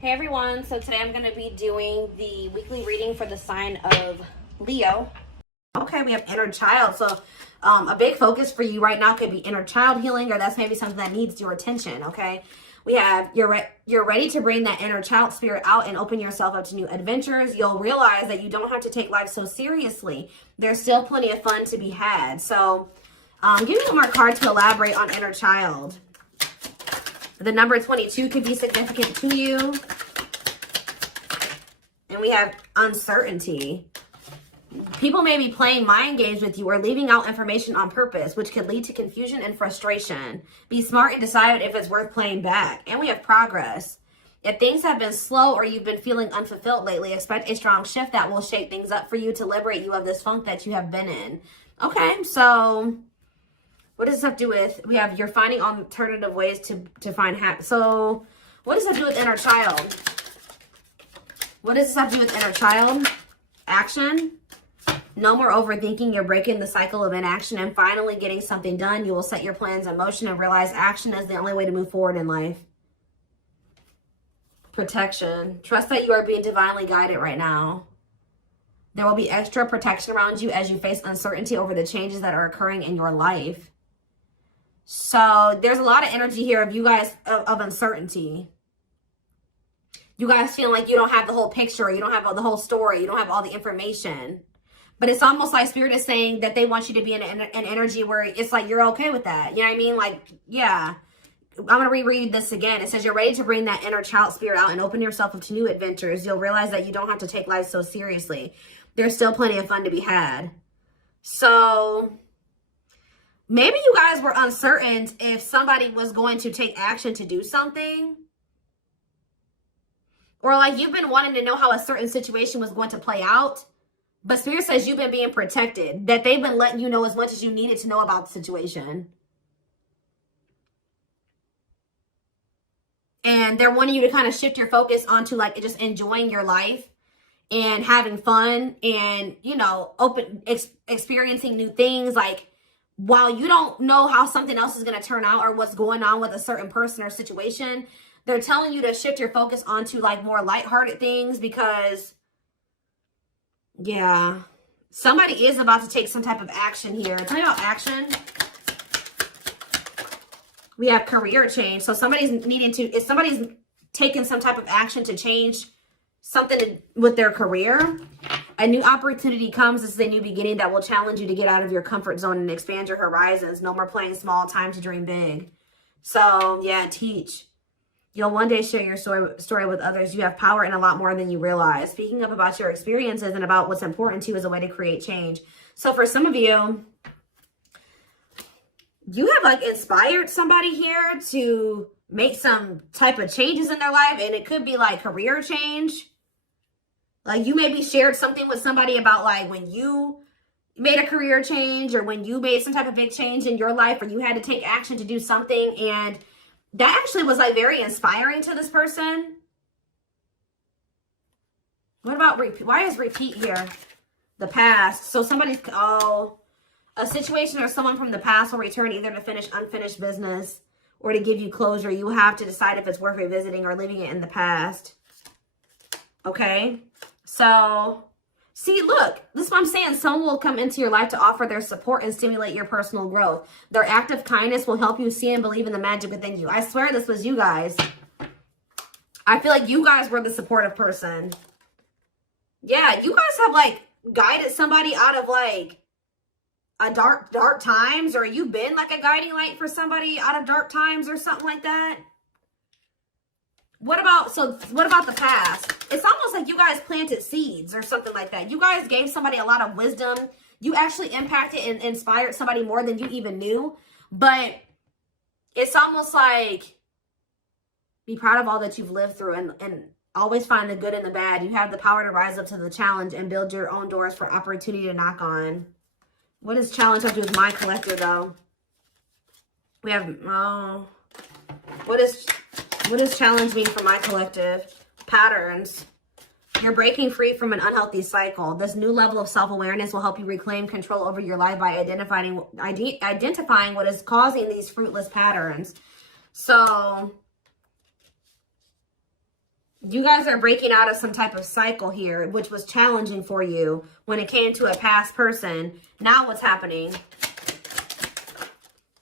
Hey everyone, so today I'm going to be doing the weekly reading for the sign of Leo. Okay, we have inner child. So a big focus for you right now could be inner child healing, or that's maybe something that needs your attention, okay? We have you're ready to bring that inner child spirit out and open yourself up to new adventures. You'll realize that you don't have to take life so seriously. There's still plenty of fun to be had. So give me one more card to elaborate on inner child. The number 22 could be significant to you. And we have uncertainty. People may be playing mind games with you or leaving out information on purpose, which could lead to confusion and frustration. Be smart and decide if it's worth playing back. And we have progress. If things have been slow or you've been feeling unfulfilled lately, expect a strong shift that will shake things up for you to liberate you of this funk that you have been in. Okay, so what does this have to do with? We have you're finding alternative ways to find happiness. So what does that do with inner child? What does this have to do with inner child? Action. No more overthinking. You're breaking the cycle of inaction and finally getting something done. You will set your plans in motion and realize action is the only way to move forward in life. Protection. Trust that you are being divinely guided right now. There will be extra protection around you as you face uncertainty over the changes that are occurring in your life. So there's a lot of energy here of you guys of uncertainty. You guys feel like you don't have the whole picture. You don't have the whole story. You don't have all the information. But it's almost like Spirit is saying that they want you to be in an energy where it's like you're okay with that. You know what I mean? Like, yeah. I'm going to reread this again. It says you're ready to bring that inner child spirit out and open yourself up to new adventures. You'll realize that you don't have to take life so seriously. There's still plenty of fun to be had. So maybe you guys were uncertain if somebody was going to take action to do something. Or like you've been wanting to know how a certain situation was going to play out. But Spirit says you've been being protected. That they've been letting you know as much as you needed to know about the situation. And they're wanting you to kind of shift your focus onto like just enjoying your life. And having fun. And, you know, experiencing new things. Like while you don't know how something else is going to turn out. Or what's going on with a certain person or situation. They're telling you to shift your focus onto like more lighthearted things because, yeah, somebody is about to take some type of action here. Tell me about action. We have career change. So somebody's if somebody's taking some type of action to change something with their career, a new opportunity comes. This is a new beginning that will challenge you to get out of your comfort zone and expand your horizons. No more playing small, time to dream big. So yeah, teach. You'll one day share your story with others. You have power in a lot more than you realize. Speaking up about your experiences and about what's important to you is a way to create change. So for some of you, you have like inspired somebody here to make some type of changes in their life. And it could be like career change. Like you maybe shared something with somebody about like when you made a career change or when you made some type of big change in your life or you had to take action to do something, and that actually was like very inspiring to this person. What about repeat? Why is repeat here? The past. So somebody's, a situation or someone from the past will return either to finish unfinished business or to give you closure. You have to decide if it's worth revisiting or leaving it in the past. Okay. So see, look, this is what I'm saying. Someone will come into your life to offer their support and stimulate your personal growth. Their act of kindness will help you see and believe in the magic within you. I swear this was you guys. I feel like you guys were the supportive person. Yeah, you guys have like guided somebody out of like a dark times, or you've been like a guiding light for somebody out of dark times or something like that. What about the past? It's almost like you guys planted seeds or something like that. You guys gave somebody a lot of wisdom. You actually impacted and inspired somebody more than you even knew. But it's almost like be proud of all that you've lived through and always find the good and the bad. You have the power to rise up to the challenge and build your own doors for opportunity to knock on. What does challenge have to do with my collective though? We have, what does challenge mean for my collective? Patterns. You're breaking free from an unhealthy cycle. This new level of self-awareness will help you reclaim control over your life by identifying what is causing these fruitless patterns. So You guys are breaking out of some type of cycle here, which was challenging for you when it came to a past person. Now what's happening?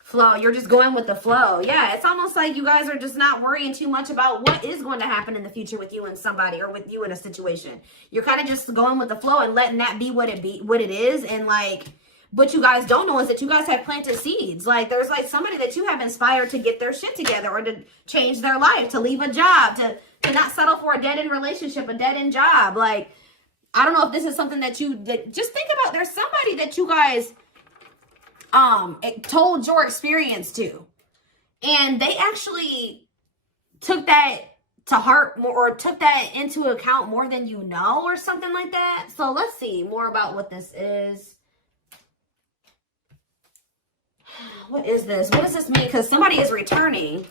Flow. You're just going with the flow. Yeah, it's almost like you guys are just not worrying too much about what is going to happen in the future with you and somebody, or with you in a situation. You're kind of just going with the flow and letting that be what it is. And like, what you guys don't know is that you guys have planted seeds. Like, there's like somebody that you have inspired to get their shit together, or to change their life, to leave a job, to not settle for a dead-end relationship, a dead-end job. Like, I don't know if this is something that just think about. There's somebody that you guys told your experience to, and they actually took that to heart more, or took that into account more than you know, or something like that. So let's see more about what this is. What is this? What does this mean? Because somebody is returning.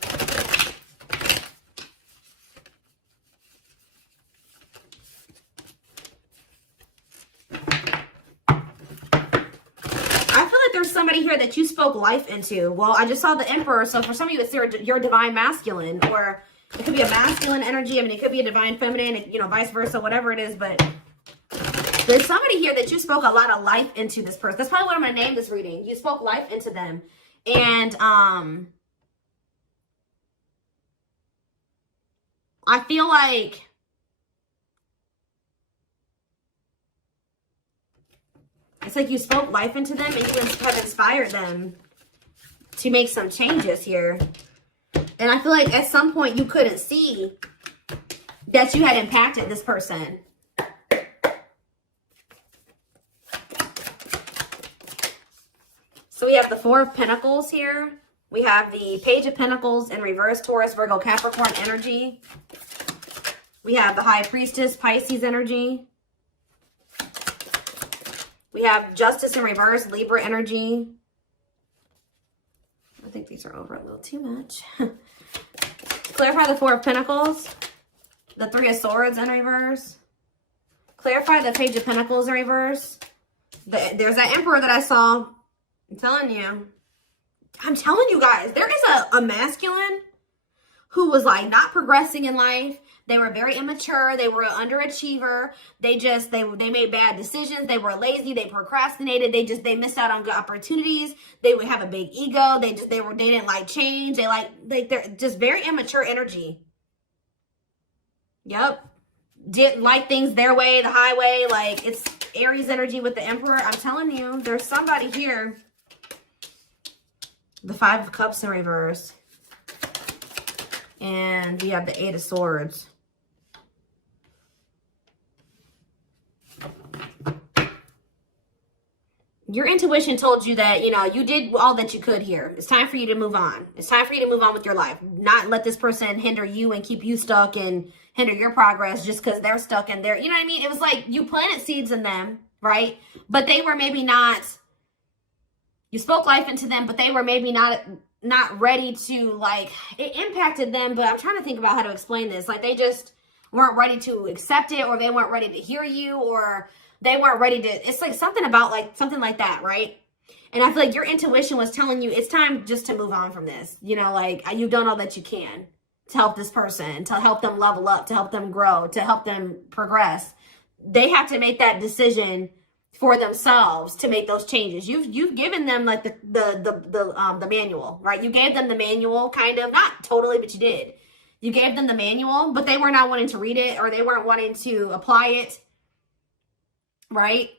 There's somebody here that you spoke life into. Well, I just saw the Emperor, so for some of you, it's your divine masculine, or it could be a masculine energy. I mean, it could be a divine feminine, you know, vice versa, whatever it is. But there's somebody here that you spoke a lot of life into this person. That's probably what I'm going to name this reading. You spoke life into them. And I feel like it's like you spoke life into them, and you have inspired them to make some changes here. And I feel like at some point you couldn't see that you had impacted this person. So we have the Four of Pentacles here. We have the Page of Pentacles in reverse, Taurus, Virgo, Capricorn energy. We have the High Priestess, Pisces energy. We have Justice in reverse, Libra energy. I think these are over a little too much. Clarify the Four of Pentacles. The Three of Swords in reverse. Clarify the Page of Pentacles in reverse. There's that Emperor that I saw. I'm telling you guys, there is a masculine who was like not progressing in life. They were very immature. They were an underachiever. They made bad decisions. They were lazy. They procrastinated. They missed out on good opportunities. They would have a big ego. They didn't like change. They're just very immature energy. Yep. Didn't like things their way, the highway. Like, it's Aries energy with the Emperor. I'm telling you, there's somebody here. The Five of Cups in reverse. And we have the Eight of Swords. Your intuition told you that, you know, you did all that you could here. It's time for you to move on. It's time for you to move on with your life. Not let this person hinder you and keep you stuck and hinder your progress just because they're stuck in there. You know what I mean? It was like you planted seeds in them, right? But they were maybe not, you spoke life into them, but they were maybe not ready to, like, it impacted them. But I'm trying to think about how to explain this. Like, they just weren't ready to accept it, or they weren't ready to hear you, or they weren't ready to, it's like something about like something like that, right? And I feel like your intuition was telling you it's time just to move on from this. You know, like, you've done all that you can to help this person, to help them level up, to help them grow, to help them progress. They have to make that decision for themselves to make those changes. You've given them like the manual, right? You gave them the manual, kind of, not totally, but you did. You gave them the manual, but they were not wanting to read it, or they weren't wanting to apply it. Right?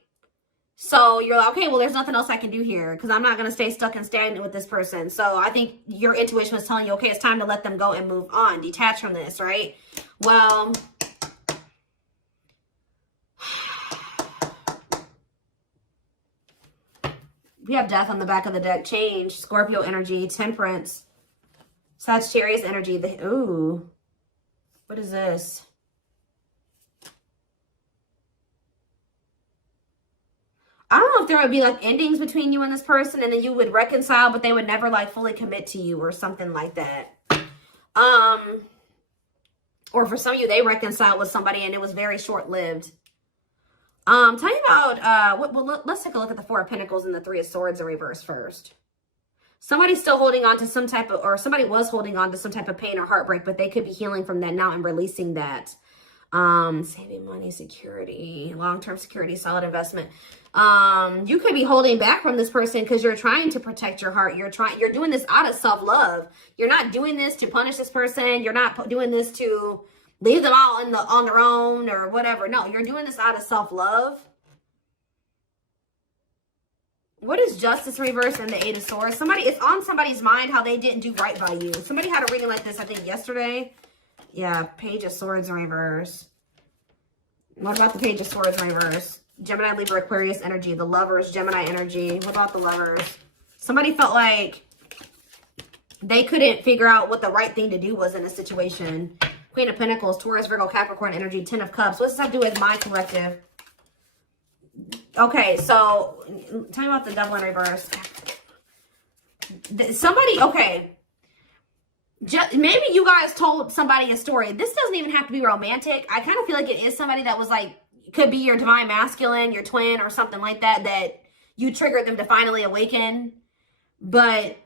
So you're like, okay, well, there's nothing else I can do here because I'm not going to stay stuck and stagnant with this person. So I think your intuition was telling you, okay, it's time to let them go and move on, detach from this, right? Well, we have Death on the back of the deck, Change, Scorpio energy, Temperance, Sagittarius energy. Ooh, what is this? I don't know if there would be like endings between you and this person, and then you would reconcile, but they would never like fully commit to you or something like that. Or for some of you, they reconciled with somebody and it was very short-lived. Tell me about, let's take a look at the Four of Pentacles and the Three of Swords in reverse first. Somebody's still holding on to some type of, or somebody was holding on to some type of pain or heartbreak, but they could be healing from that now and releasing that. Saving money, security, long-term security, solid investment. You could be holding back from this person because you're trying to protect your heart. You're doing this out of self-love. You're not doing this to punish this person. You're not doing this to leave them all on their own or whatever. No, you're doing this out of self-love. What is Justice reverse and the Eight of Swords? It's on somebody's mind how they didn't do right by you. Somebody had a reading like this, I think, yesterday. Yeah, Page of Swords in reverse. What about the Page of Swords in reverse? Gemini, Libra, Aquarius energy. The Lovers, Gemini energy. What about the Lovers? Somebody felt like they couldn't figure out what the right thing to do was in a situation. Queen of Pentacles, Taurus, Virgo, Capricorn energy. Ten of Cups. What does that have to do with my collective? Okay, so tell me about the Devil in reverse. Somebody, okay. Maybe you guys told somebody a story. This doesn't even have to be romantic. I kind of feel like it is somebody that was like, could be your divine masculine, your twin or something like that, that you triggered them to finally awaken. But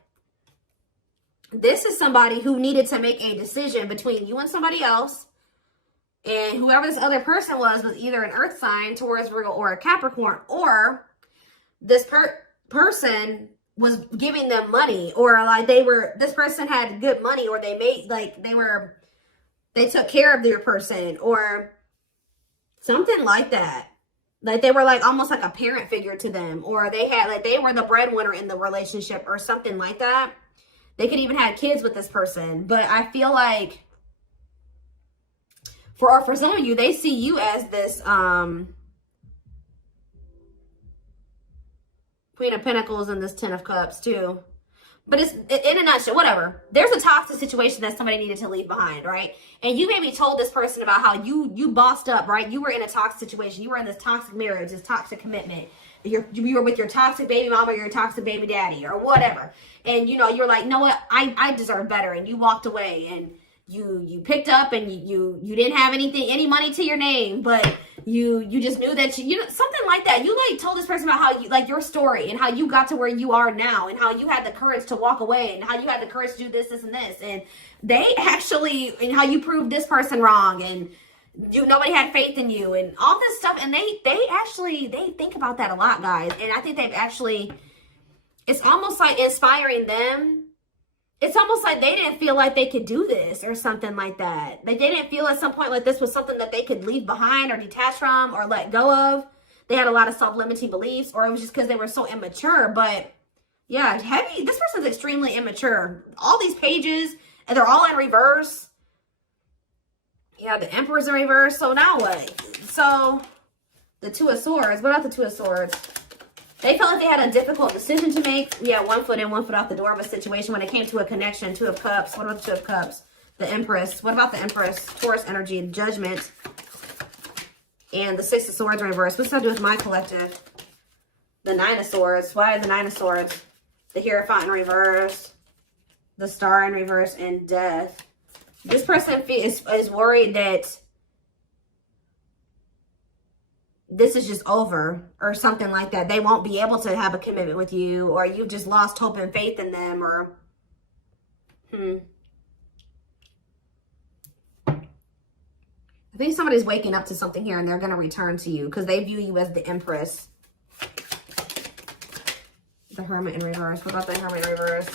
this is somebody who needed to make a decision between you and somebody else. And whoever this other person was either an earth sign, Taurus, Virgo, or a Capricorn, or this person was giving them money, or like this person had good money, or they made, like they took care of their person, or something like that. Like they were like almost like a parent figure to them, or they were the breadwinner in the relationship or something like that. They could even have kids with this person. But I feel like for some of you, they see you as this Queen of Pentacles and this Ten of Cups too. But it's in a nutshell, whatever. There's a toxic situation that somebody needed to leave behind, right? And you maybe told this person about how you bossed up, right? You were in a toxic situation. You were in this toxic marriage, this toxic commitment. You were with your toxic baby mama or your toxic baby daddy or whatever. And, you know, you're like, no, what? I deserve better. And you walked away and you picked up and you didn't have any money to your name, but you just knew that you know, something like that. You like told this person about how you, like, your story and how you got to where you are now and how you had the courage to walk away and how you had the courage to do this and this. And they actually, and how you proved this person wrong and nobody had faith in you and all this stuff. And they think about that a lot, guys. And I think they've actually, it's almost like inspiring them. It's almost like they didn't feel like they could do this or something like that. Like they didn't feel at some point like this was something that they could leave behind or detach from or let go of. They had a lot of self-limiting beliefs, or it was just because they were so immature. But yeah, this person's extremely immature. All these pages, and they're all in reverse. Yeah, the Emperor's in reverse. So now what? So the Two of Swords. What about the Two of Swords? They felt like they had a difficult decision to make. Yeah, 1 foot in, 1 foot out the door of a situation when it came to a connection. Two of Cups. What about the Two of Cups? The Empress. What about the Empress? Taurus energy, Judgment. And the Six of Swords in reverse. What's that do with my collective? The Nine of Swords. Why the Nine of Swords? The Hierophant in reverse. The Star in reverse. And Death. This person is worried that this is just over or something like that. They won't be able to have a commitment with you, or you've just lost hope and faith in them, or I think somebody's waking up to something here and they're going to return to you because they view you as the Empress. The Hermit in reverse. What about the Hermit in reverse?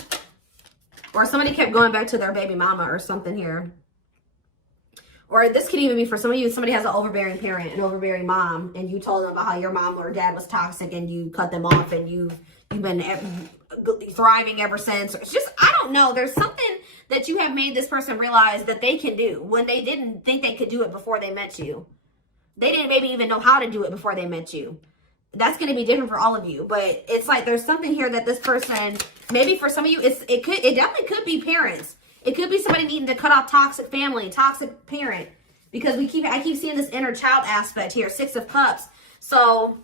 Or somebody kept going back to their baby mama or something here. Or this could even be for some of you, somebody has an overbearing parent, an overbearing mom, and you told them about how your mom or dad was toxic and you cut them off and you've been thriving ever since. It's just, I don't know. There's something that you have made this person realize that they can do when they didn't think they could do it before they met you. They didn't maybe even know how to do it before they met you. That's going to be different for all of you. But it's like there's something here that this person, maybe for some of you, it definitely could be parents. It could be somebody needing to cut off toxic family, toxic parent, because I keep seeing this inner child aspect here, Six of Cups. So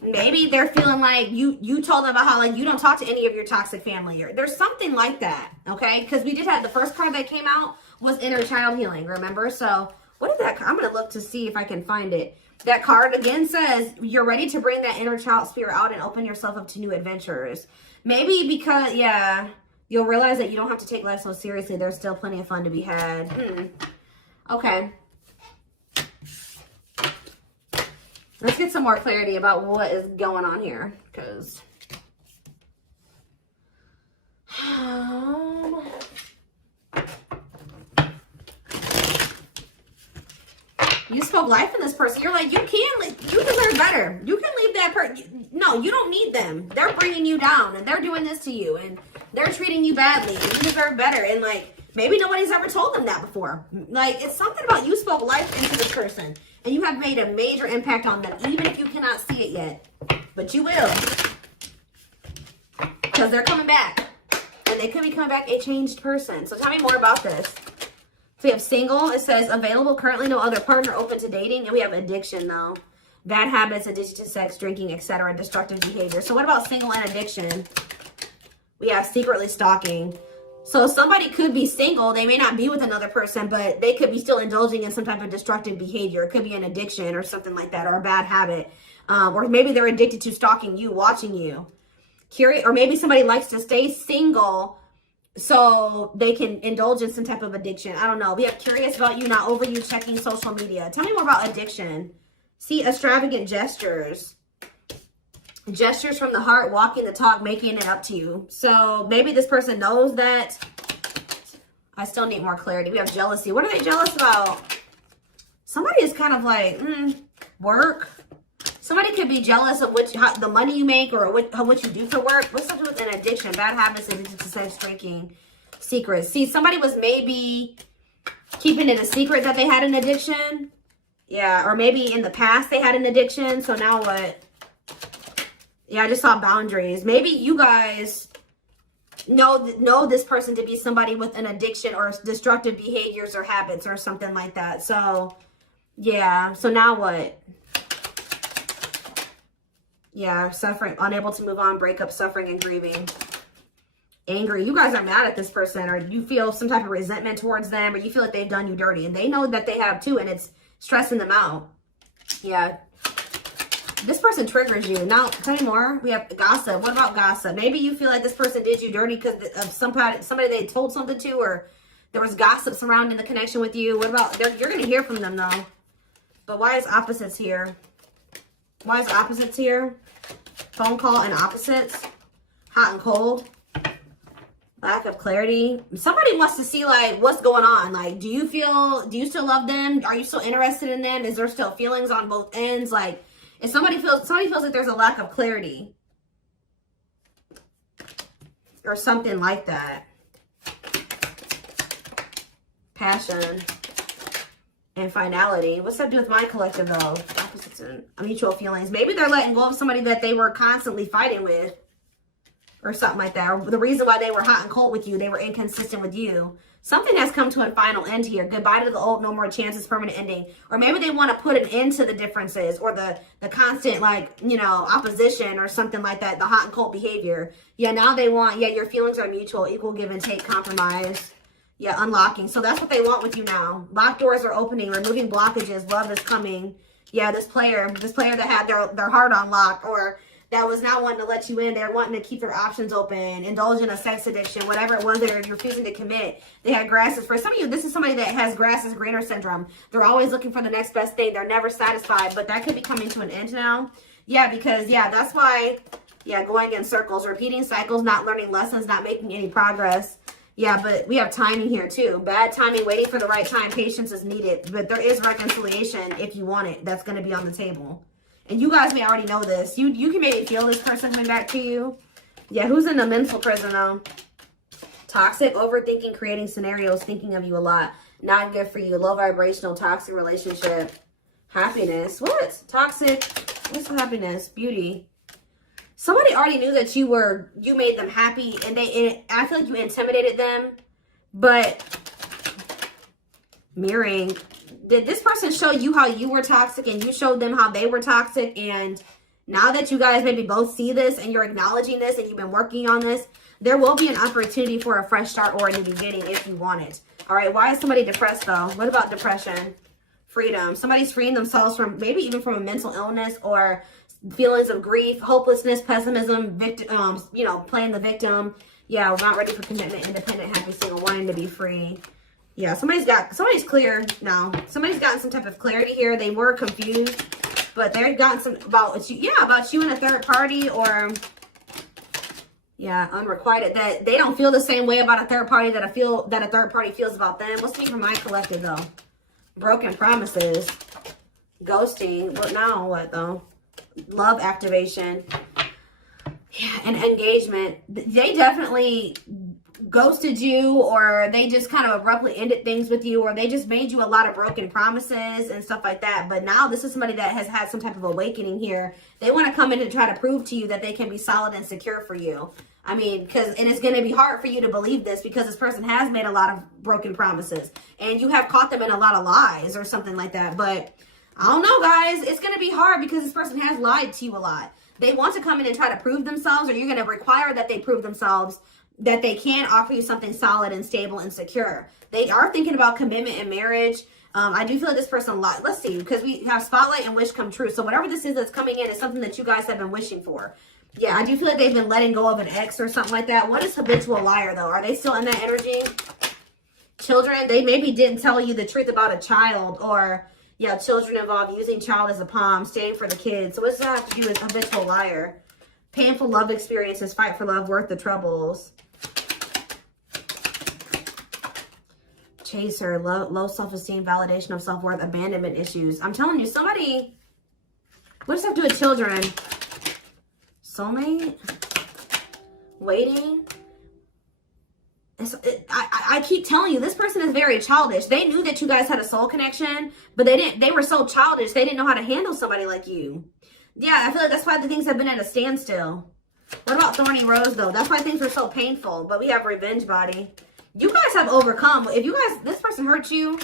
maybe they're feeling like you told them about how like you don't talk to any of your toxic family, or there's something like that, okay? Because we did have the first card that came out was inner child healing, remember? So What did that, I'm going to look to see if I can find it. That card again says you're ready to bring that inner child spirit out and open yourself up to new adventures. Maybe because, yeah, you'll realize that you don't have to take life so seriously. There's still plenty of fun to be had. Okay. Let's get some more clarity about what is going on here, because you spoke life in this person. You're like, you deserve better. You can leave that person. No, you don't need them. They're bringing you down, and they're doing this to you, and they're treating you badly. You deserve better. And like, maybe nobody's ever told them that before. Like, it's something about you spoke life into this person, and you have made a major impact on them, even if you cannot see it yet. But you will, because they're coming back, and they could be coming back a changed person. So tell me more about this. So we have single. It says available, currently no other partner, open to dating. And we have addiction, though. Bad habits, addicted to sex, drinking, etc., destructive behavior. So what about single and addiction? We have secretly stalking. So somebody could be single. They may not be with another person, but they could be still indulging in some type of destructive behavior. It could be an addiction or something like that, or a bad habit. Or maybe they're addicted to stalking you, watching you. Curious, or maybe somebody likes to stay single so they can indulge in some type of addiction. I don't know. We have curious about you, not over you, checking social media. Tell me more about addiction. See, extravagant gestures. Gestures from the heart, walking the talk, making it up to you. So maybe this person knows that. I still need more clarity. We have jealousy. What are they jealous about? Somebody is kind of like, work. Somebody could be jealous of the money you make, or what you do for work. What's up with an addiction? Bad habits, addicted to sex, drinking, secrets. See, somebody was maybe keeping it a secret that they had an addiction. Yeah, or maybe in the past they had an addiction. So now what? Yeah, I just saw boundaries. Maybe you guys know this person to be somebody with an addiction or destructive behaviors or habits or something like that. So, yeah. So now what? Yeah, suffering, unable to move on, breakup, suffering, and grieving. Angry. You guys are mad at this person, or you feel some type of resentment towards them, or you feel like they've done you dirty. And they know that they have too, and it's stressing them out. Yeah. This person triggers you. Now, tell me more. We have gossip. What about gossip? Maybe you feel like this person did you dirty because of somebody they told something to, or there was gossip surrounding the connection with you. What about, you're going to hear from them, though. But why is opposites here? Why is opposites here? Phone call and opposites. Hot and cold. Lack of clarity. Somebody wants to see, like, what's going on. Like, do you still love them? Are you still interested in them? Is there still feelings on both ends? Like, if somebody feels like there's a lack of clarity. Or something like that. Passion. And finality. What's that do with my collective, though? Opposites and mutual feelings. Maybe they're letting go of somebody that they were constantly fighting with. Or something like that. Or the reason why they were hot and cold with you. They were inconsistent with you. Something has come to a final end here. Goodbye to the old, no more chances, permanent ending. Or maybe they want to put an end to the differences. Or the constant, like, you know, opposition or something like that. The hot and cold behavior. Yeah, now they want, yeah, your feelings are mutual. Equal give and take, compromise. Yeah, unlocking. So that's what they want with you now. Locked doors are opening, removing blockages. Love is coming. Yeah, this player that had their heart unlocked, or that was not wanting to let you in. They're wanting to keep their options open, indulge in a sex addiction, whatever it was they're refusing to commit. They had grasses. For some of you, this is somebody that has grass is greener syndrome. They're always looking for the next best thing. They're never satisfied, but that could be coming to an end now. Yeah, because, yeah, that's why, yeah, going in circles, repeating cycles, not learning lessons, not making any progress. Yeah, but we have timing here too. Bad timing, waiting for the right time. Patience is needed. But there is reconciliation if you want it. That's going to be on the table. And you guys may already know this. You can maybe feel this person coming back to you. Yeah, who's in the mental prison though? Toxic, overthinking, creating scenarios, thinking of you a lot. Not good for you. Low vibrational, toxic relationship. Happiness. What? Toxic. What's the happiness? Beauty. Somebody already knew that you made them happy, and I feel like you intimidated them. But mirroring, did this person show you how you were toxic and you showed them how they were toxic? And now that you guys maybe both see this and you're acknowledging this and you've been working on this, there will be an opportunity for a fresh start or a new beginning if you want it. All right, why is somebody depressed though? What about depression? freedom. Somebody's freeing themselves from maybe even from a mental illness or feelings of grief, hopelessness, pessimism, victim, you know, playing the victim. Yeah, we're not ready for commitment, independent, happy, single, wanting to be free. Yeah, somebody's clear now. Somebody's gotten some type of clarity here. They were confused, but they've gotten some about you, yeah, about you and a third party, or yeah, unrequited, that they don't feel the same way about a third party that a third party feels about them. What's me for my collective though? Broken promises, ghosting. What now? What though? Love activation. Yeah, and engagement. They definitely ghosted you, or they just kind of abruptly ended things with you, or they just made you a lot of broken promises and stuff like that. But now this is somebody that has had some type of awakening here. They want to come in and try to prove to you that they can be solid and secure for you. I mean, and it's going to be hard for you to believe this because this person has made a lot of broken promises and you have caught them in a lot of lies or something like that. But I don't know, guys. It's going to be hard because this person has lied to you a lot. They want to come in and try to prove themselves, or you're going to require that they prove themselves that they can offer you something solid and stable and secure. They are thinking about commitment and marriage. I do feel like this person lied. Let's see, because we have spotlight and wish come true. So whatever this is that's coming in is something that you guys have been wishing for. Yeah, I do feel like they've been letting go of an ex or something like that. What is habitual liar, though? Are they still in that energy? Children, they maybe didn't tell you the truth about a child, or, yeah, children involved, using child as a palm, staying for the kids. So what does that have to do with habitual liar? Painful love experiences, fight for love, worth the troubles. Chaser, low self-esteem, validation of self-worth, abandonment issues. I'm telling you, somebody, what does that have to do with children? Soulmate, waiting. I keep telling you, this person is very childish. They knew that you guys had a soul connection, but they were so childish. They didn't know how to handle somebody like you. Yeah, I feel like that's why the things have been at a standstill. What about Thorny Rose, though? That's why things were so painful. But we have Revenge Body. You guys have overcome. If you guys, this person hurt you,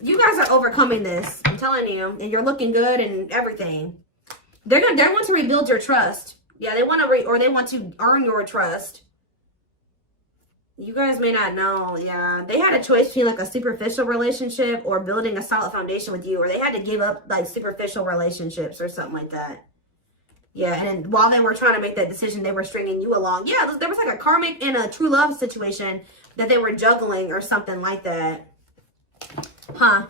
you guys are overcoming this. I'm telling you. And you're looking good and everything. They want to rebuild your trust. Yeah, they want to they want to earn your trust. You guys may not know. Yeah, they had a choice between like a superficial relationship or building a solid foundation with you, or they had to give up like superficial relationships or something like that. Yeah, and then while they were trying to make that decision, they were stringing you along. Yeah, there was like a karmic and a true love situation that they were juggling or something like that. Huh.